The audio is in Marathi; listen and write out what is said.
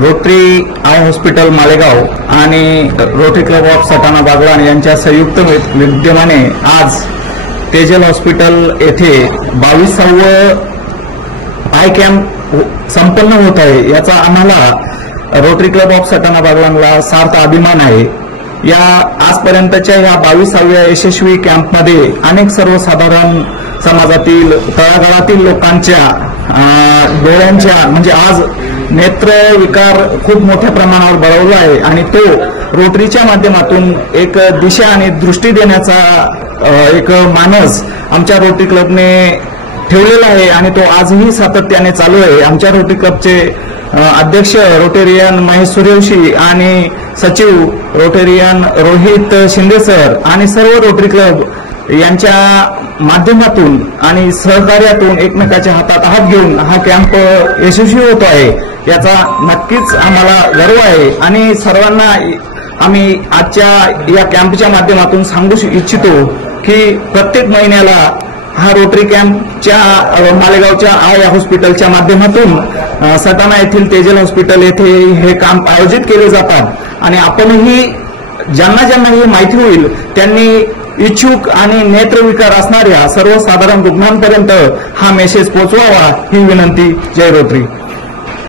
रोटरी आय हॉस्पिटल मालेगाव आणि rotary club of Satana Baglan यांच्या संयुक्त विद्यमाने आज तेजल हॉस्पिटल येथे 22वा आय कॅम्प संपन्न होत आहे। याचा आम्हाला रोटरी क्लब ऑफ सटाणा बागलाणला सार्थ अभिमान आहे। या आजपर्यंतच्या या 22व्या यशस्वी कॅम्पमध्ये अनेक सर्वसाधारण समाजातील तळागाळातील लोकांच्या डोळ्यांच्या म्हणजे आज नेत्र विकार खूप मोठ्या प्रमाणावर बळवला आहे आणि तो रोटरीच्या माध्यमातून एक दिशा आणि दृष्टी देण्याचा एक मानस आमच्या रोटरी क्लबने ठेवलेला आहे आणि तो आजही सातत्याने चालू आहे। आमच्या रोटरी क्लबचे अध्यक्ष रोटेरियन महेश सूर्यवंशी आणि सचिव रोटेरियन रोहित शिंदे सर आणि सर्व रोटरी क्लब यांच्या माध्यमातून आणि सहकार्यातून एकमेकाच्या हातात हात घेऊन हा कॅम्प यशस्वी होतो आहे। याचा नक्कीच आम्हाला गर्व आहे आणि सर्वांना आम्ही आजच्या या कॅम्पच्या माध्यमातून सांगू इच्छितो की प्रत्येक महिन्याला हा रोटरी कॅम्पच्या मालेगावच्या आय हॉस्पिटलच्या माध्यमातून सटाणा येथील तेजल हॉस्पिटल येथे हे कॅम्प आयोजित केले जातात आणि आपणही ज्यांना ही माहिती होईल त्यांनी इच्छुक आणि नेत्रविकार असणाऱ्या सर्वसाधारण रुग्णांपर्यंत हा मेसेज पोहोचवावा ही विनंती। जय रोटरी।